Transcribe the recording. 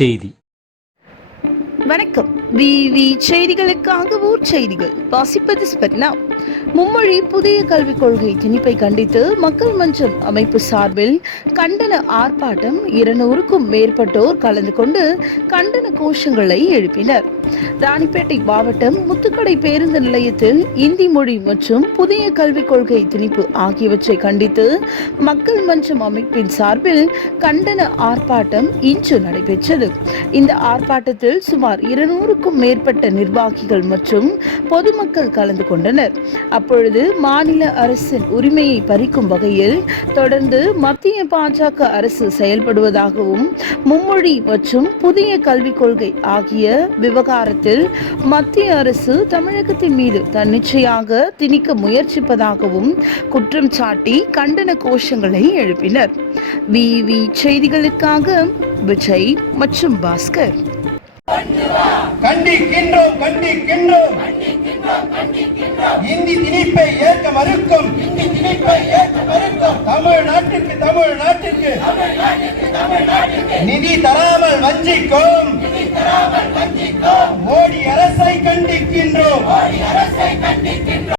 செய்தி வணக்கம். விவி செய்திகளுக்காக ஊர் செய்திகள். வாசிப்பது ஸ்பர்ணா மும்மொழி புதிய கல்விக் கொள்கை திணிப்பை கண்டித்து மக்கள் மன்றம் அமைப்பு சார்பில் கண்டன ஆர்ப்பாட்டம் இருநூறுக்கும் மேற்பட்டோர் கலந்து கொண்டு கண்டன கோஷங்களை எழுப்பினர். ராணிப்பேட்டை மாவட்டம் முத்துக்கடை பேருந்து நிலையத்தில் இந்தி மொழி மற்றும் புதிய கல்விக் கொள்கை திணிப்பு ஆகியவற்றை கண்டித்து மக்கள் மன்றம் அமைப்பின் சார்பில் கண்டன ஆர்ப்பாட்டம் இன்று நடைபெற்றது. இந்த ஆர்ப்பாட்டத்தில் சுமார் இருநூறுக்கும் மேற்பட்ட நிர்வாகிகள் மற்றும் பொதுமக்கள் கலந்து கொண்டனர். அப்பொழுது மாநில அரசின் உரிமையை பறிக்கும் வகையில் தொடர்ந்து மத்திய பாஜக அரசு செயல்படுவதாகவும் மும்மொழி மற்றும் புதிய கல்விக் கொள்கை ஆகிய விவகாரத்தில் மத்திய அரசு தமிழகத்தின் மீது தன்னிச்சையாக திணிக்க முயற்சிப்பதாகவும் குற்றம் சாட்டி கண்டன கோஷங்களை எழுப்பினர். விவி செய்திகளுக்காக விஜய் மற்றும் பாஸ்கர். கண்டிக்கின்றோம் கண்டிக்கின்றோம். இந்தி திணிப்பை ஏற்க மறுக்கும். தமிழ்நாட்டிற்கு தமிழ்நாட்டிற்கு நிதி தராமல் வஞ்சிக்கும். மோடி அரசை கண்டிக்கின்றோம்.